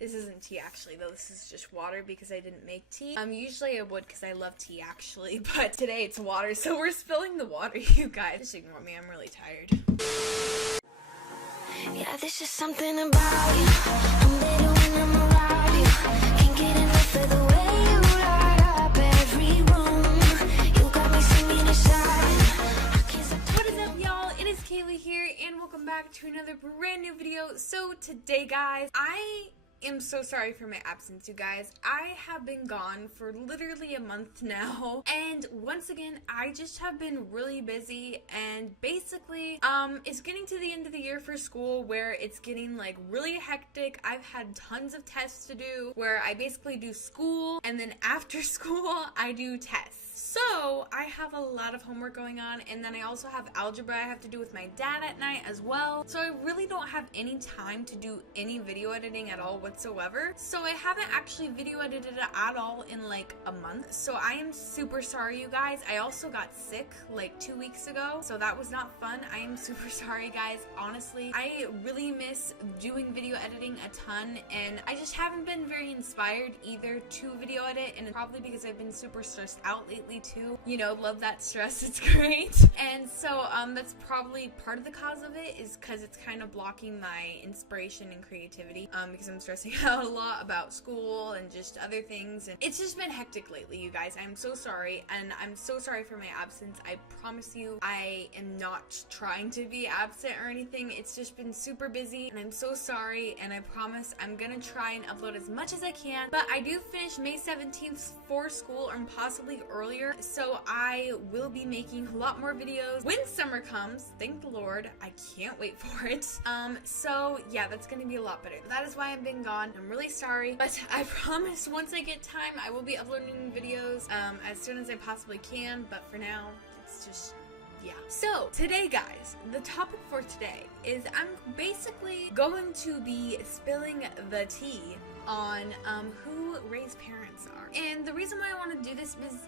This isn't tea actually, though. This is just water because I didn't make tea. Usually I would because I love tea actually, but today it's water, so we're spilling the water, you guys. Just ignore me, I'm really tired. Yeah, there's just something about you. I'm better when I'm around you. Can't get enough of the way you light up every room. You got me singing a song. What is up, y'all? It is Kaylee here, and welcome back to another brand new video. So today, guys, I am so sorry for my absence, you guys. I have been gone for literally a month now, and once again I just have been really busy, and basically it's getting to the end of the year for school where it's getting like really hectic. I've had tons of tests to do where I basically do school and then after school I do tests. So I have a lot of homework going on, and then I also have algebra I have to do with my dad at night as well. So I really don't have any time to do any video editing at all whatsoever. So I haven't actually video edited at all in like a month. So I am super sorry, you guys. I also got sick like 2 weeks ago, so that was not fun. I am super sorry, guys. Honestly, I really miss doing video editing a ton, and I just haven't been very inspired either to video edit, and probably because I've been super stressed out lately too. You know, love that stress, it's great. And so that's probably part of the cause of it, is because it's kind of blocking my inspiration and creativity, because I'm stressing out a lot about school and just other things, and it's just been hectic lately, you guys. I'm so sorry, and I'm so sorry for my absence. I promise you I am not trying to be absent or anything. It's just been super busy, and I'm so sorry, and I promise I'm gonna try and upload as much as I can. But I do finish May 17th for school, or possibly earlier, so I will be making a lot more videos when summer comes. Thank the Lord. I can't wait for it. So yeah, that's gonna be a lot better. That is why I've been gone. I'm really sorry, but I promise once I get time I will be uploading videos as soon as I possibly can, but for now it's just yeah. So today, guys, the topic for today is I'm basically going to be spilling the tea on who Ray's parents are. And the reason why I want to do this is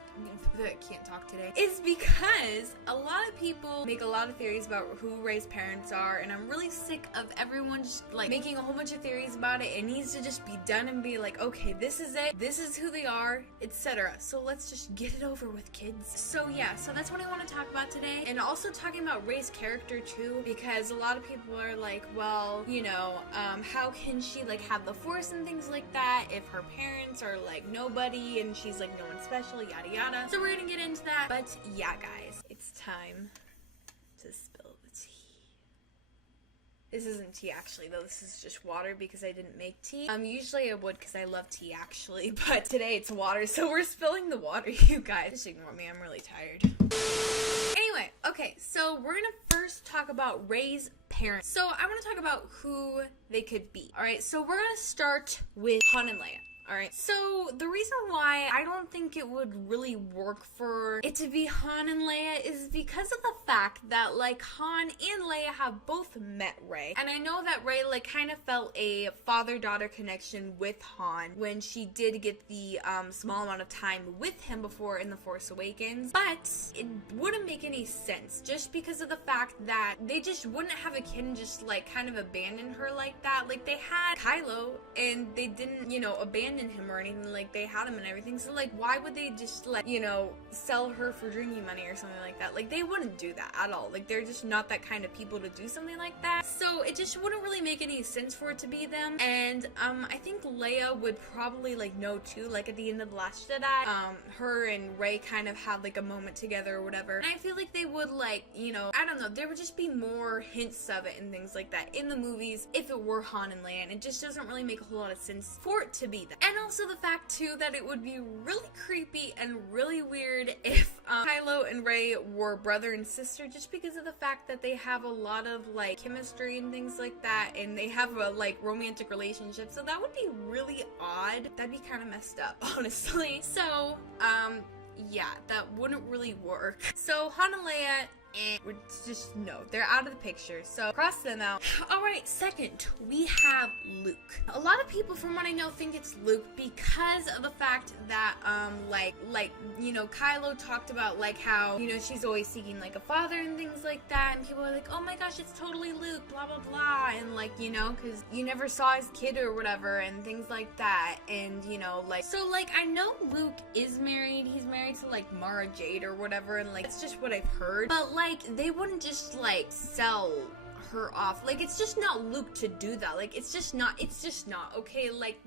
I can't talk today, is because a lot of people make a lot of theories about who Ray's parents are, and I'm really sick of everyone just like making a whole bunch of theories about it. It needs to just be done and be like, okay, this is it, this is who they are, etc. So let's just get it over with, kids. So yeah, so that's what I want to talk about today, and also talking about Ray's character too, because a lot of people are like, well, you know, how can she like have the Force and things like that if her parents are like nobody and she's like no one special, yada yada. So we're gonna get into that, but yeah, guys, it's time to spill the tea. This isn't tea actually, though. This is just water because I didn't make tea. Usually I would because I love tea actually, but today it's water, so we're spilling the water, you guys. Just ignore me, I'm really tired. Anyway, okay, so we're gonna first talk about Ray's parents. So I want to talk about who they could be. Alright, so we're gonna start with Han and Leia. Alright, so the reason why I don't think it would really work for it to be Han and Leia is because of the fact that like Han and Leia have both met Rey. And I know that Rey like kind of felt a father-daughter connection with Han when she did get the small amount of time with him before in The Force Awakens, but it wouldn't make any sense just because of the fact that they just wouldn't have a kid and just like kind of abandon her like that. Like they had Kylo and they didn't, you know, abandon him or anything. Like they had him and everything, so like why would they just like, you know, sell her for drinking money or something like that? Like they wouldn't do that at all. Like they're just not that kind of people to do something like that, so it just wouldn't really make any sense for it to be them. And I think Leia would probably like know too, like at the end of The Last Jedi, her and Rey kind of had like a moment together or whatever, and I feel like they would like, you know, I don't know, there would just be more hints of it and things like that in the movies if it were Han and Leia, and it just doesn't really make a whole lot of sense for it to be them. And also the fact too that it would be really creepy and really weird if Kylo and Rey were brother and sister, just because of the fact that they have a lot of like chemistry and things like that, and they have a like romantic relationship, so that would be really odd. That'd be kind of messed up, honestly. So yeah, that wouldn't really work. So Han and Leia we're just, no, they're out of the picture, so cross them out. Alright, second, we have Luke. A lot of people, from what I know, think it's Luke because of the fact that, you know, Kylo talked about, like, how, you know, she's always seeking, like, a father and things like that, and people are like, oh my gosh, it's totally Luke, blah, blah, blah, and, like, you know, because you never saw his kid or whatever, and things like that, and, you know, like, so, like, I know Luke is married, he's married to, like, Mara Jade or whatever, and, like, it's just what I've heard, but, like, they wouldn't just, like, sell her off. Like, it's just not Luke to do that. Like, it's just not, okay? Like,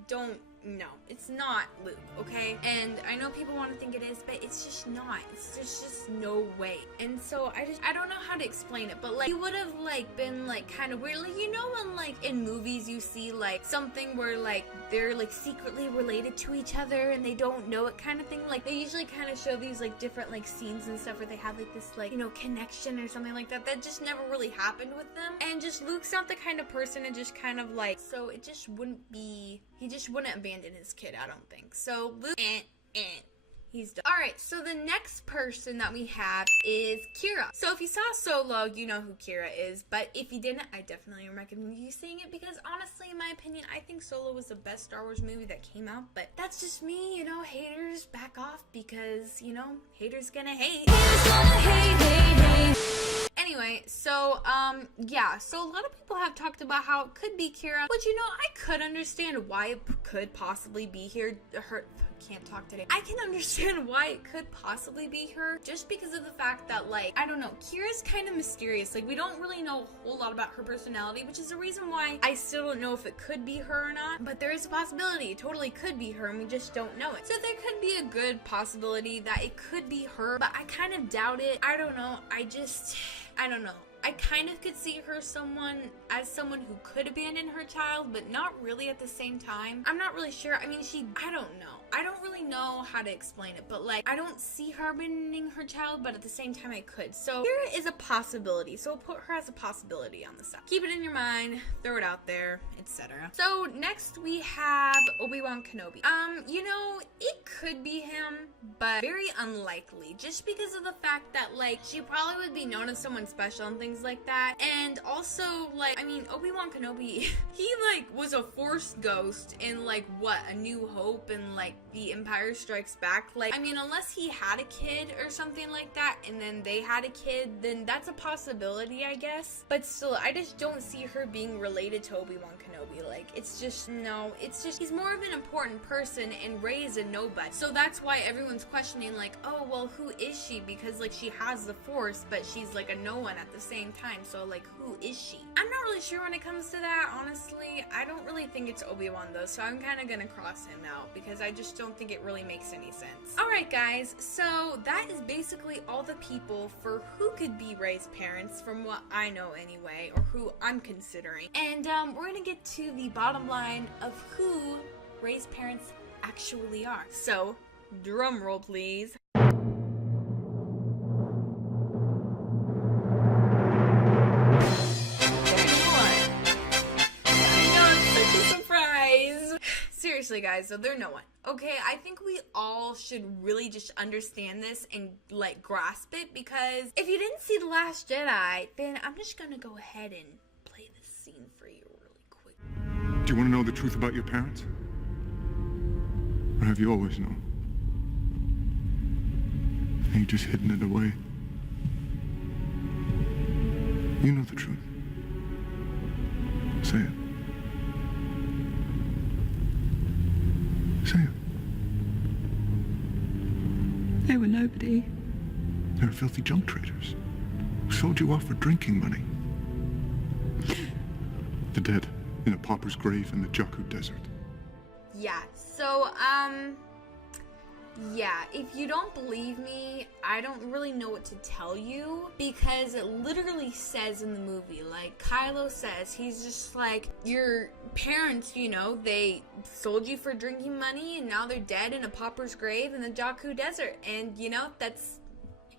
no, it's not Luke, okay? And I know people want to think it is, but it's just not. There's just no way. And so I don't know how to explain it, but like, he would have like been like kind of weird. Like, you know when like in movies you see like something where like they're like secretly related to each other and they don't know it kind of thing? Like, they usually kind of show these like different like scenes and stuff where they have like this like, you know, connection or something like that. That just never really happened with them. And just Luke's not the kind of person to just kind of like, so it just wouldn't be, he just wouldn't abandon his kid, I don't think. So Luke, he's done. Alright, so the next person that we have is Kira. So if you saw Solo, you know who Kira is, but if you didn't, I definitely recommend you seeing it because honestly, in my opinion, I think Solo was the best Star Wars movie that came out, but that's just me, you know, haters, back off because, you know, haters gonna hate. Haters gonna hate. Anyway, so, yeah, so a lot of people have talked about how it could be Kira, but you know, I could understand why it could possibly be her, can't talk today. I can understand why it could possibly be her, just because of the fact that, like, I don't know, Kira's kind of mysterious. Like, we don't really know a whole lot about her personality, which is the reason why I still don't know if it could be her or not, but there is a possibility. It totally could be her, and we just don't know it. So there could be a good possibility that it could be her, but I kind of doubt it. I don't know. I don't know. I kind of could see her as someone who could abandon her child, but not really at the same time. I'm not really sure. I mean, I don't know. I don't really know how to explain it, but like, I don't see her abandoning her child, but at the same time I could. So here is a possibility. So we'll put her as a possibility on the side. Keep it in your mind, throw it out there, etc. So next we have Obi-Wan Kenobi. You know, it could be him, but very unlikely, just because of the fact that like, she probably would be known as someone special and things like that. And also, like, I mean, Obi-Wan Kenobi, he like was a Force ghost in like what, A New Hope and like The Empire Strikes Back. Like, I mean, unless he had a kid or something like that and then they had a kid, then that's a possibility, I guess. But still, I just don't see her being related to Obi-Wan Kenobi. Like, it's just, no, it's just, he's more of an important person and Rey is a nobody. So that's why everyone's questioning like, oh, well, who is she? Because like, she has the Force, but she's like a no one at the same time. So like, who is she? I'm not really sure when it comes to that, honestly. I don't really think it's Obi-Wan though, so I'm kind of gonna cross him out because I just don't think it really makes any sense. Alright guys, so that is basically all the people for who could be Rey's parents from what I know anyway, or who I'm considering. And we're gonna get to the bottom line of who Rey's parents actually are. So, drum roll please. Seriously guys, so they're no one. Okay, I think we all should really just understand this and like grasp it, because if you didn't see The Last Jedi, then I'm just gonna go ahead and play this scene for you really quick. Do you want to know the truth about your parents? Or have you always known? And you just hidden it away? You know the truth. Say it. Say it. They were nobody. They were filthy junk traders who sold you off for drinking money. The dead in a pauper's grave in the Jakku Desert. Yeah, so, yeah, if you don't believe me, I don't really know what to tell you, because it literally says in the movie, like, Kylo says, he's just like, your parents, you know, they sold you for drinking money, and now they're dead in a pauper's grave in the Jakku Desert, and, you know, that's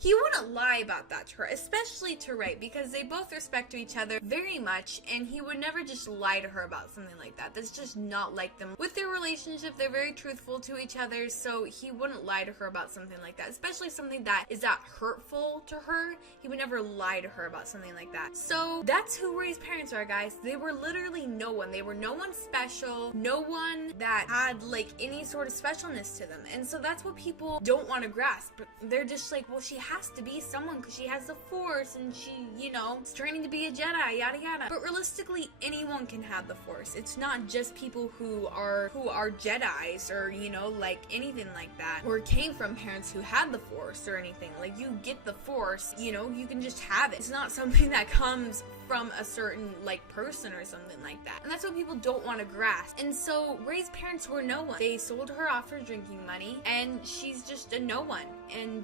he wouldn't lie about that to her, especially to Ray, because they both respect each other very much, and he would never just lie to her about something like that. That's just not like them. With their relationship, they're very truthful to each other, so he wouldn't lie to her about something like that, especially something that is that hurtful to her. He would never lie to her about something like that. So that's who Ray's parents are, guys. They were literally no one. They were no one special, no one that had like any sort of specialness to them. And so that's what people don't want to grasp. They're just like, well, she has to be someone because she has the Force and she, you know, is training to be a Jedi, yada yada. But realistically, anyone can have the Force. It's not just people who are Jedis or, you know, like anything like that, or came from parents who had the Force or anything. Like, you get the Force, you know, you can just have it. It's not something that comes from a certain like person or something like that. And that's what people don't want to grasp. And so Ray's parents were no one. They sold her off for drinking money, and she's just a no one.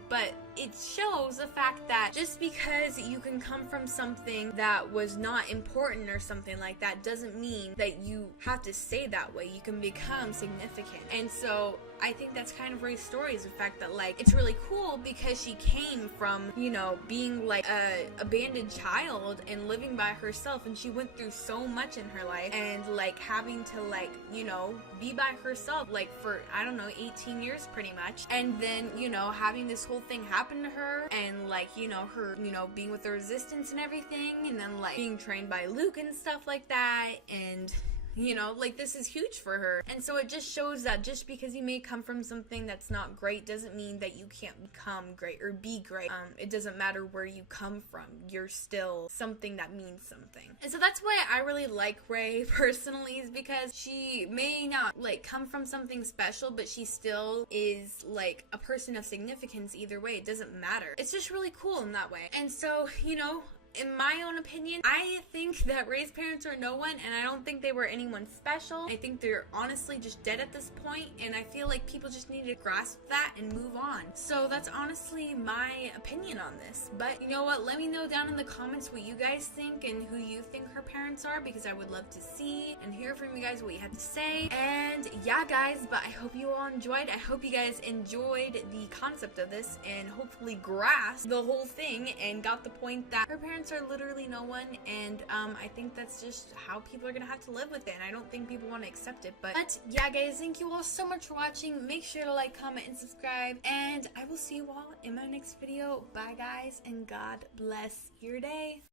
But it shows the fact that just because you can come from something that was not important or something like that doesn't mean that you have to stay that way. You can become significant. And so I think that's kind of Ray's story, is the fact that like it's really cool because she came from, you know, being like a abandoned child and living by herself, and she went through so much in her life, and like having to like, you know, be by herself like for, I don't know, 18 years pretty much. And then, you know, having this whole thing happen to her, and like, you know, her, you know, being with the Resistance and everything, and then like being trained by Luke and stuff like that, and you know, like this is huge for her. And so it just shows that just because you may come from something that's not great doesn't mean that you can't become great or be great. It doesn't matter where you come from. You're still something that means something. And so that's why I really like Ray personally, is because she may not like come from something special, but she still is like a person of significance either way. It doesn't matter. It's just really cool in that way. And so, you know, in my own opinion, I think that Ray's parents are no one, and I don't think they were anyone special. I think they're honestly just dead at this point, and I feel like people just need to grasp that and move on. So that's honestly my opinion on this. But you know what? Let me know down in the comments what you guys think and who you think her parents are, because I would love to see and hear from you guys what you have to say. And yeah, guys, but I hope you all enjoyed. I hope you guys enjoyed the concept of this and hopefully grasped the whole thing and got the point that her parents are literally no one, and I think that's just how people are gonna have to live with it, and I don't think people want to accept it. But yeah, guys, thank you all so much for watching. Make sure to like, comment, and subscribe, and I will see you all in my next video. Bye, guys, and God bless your day.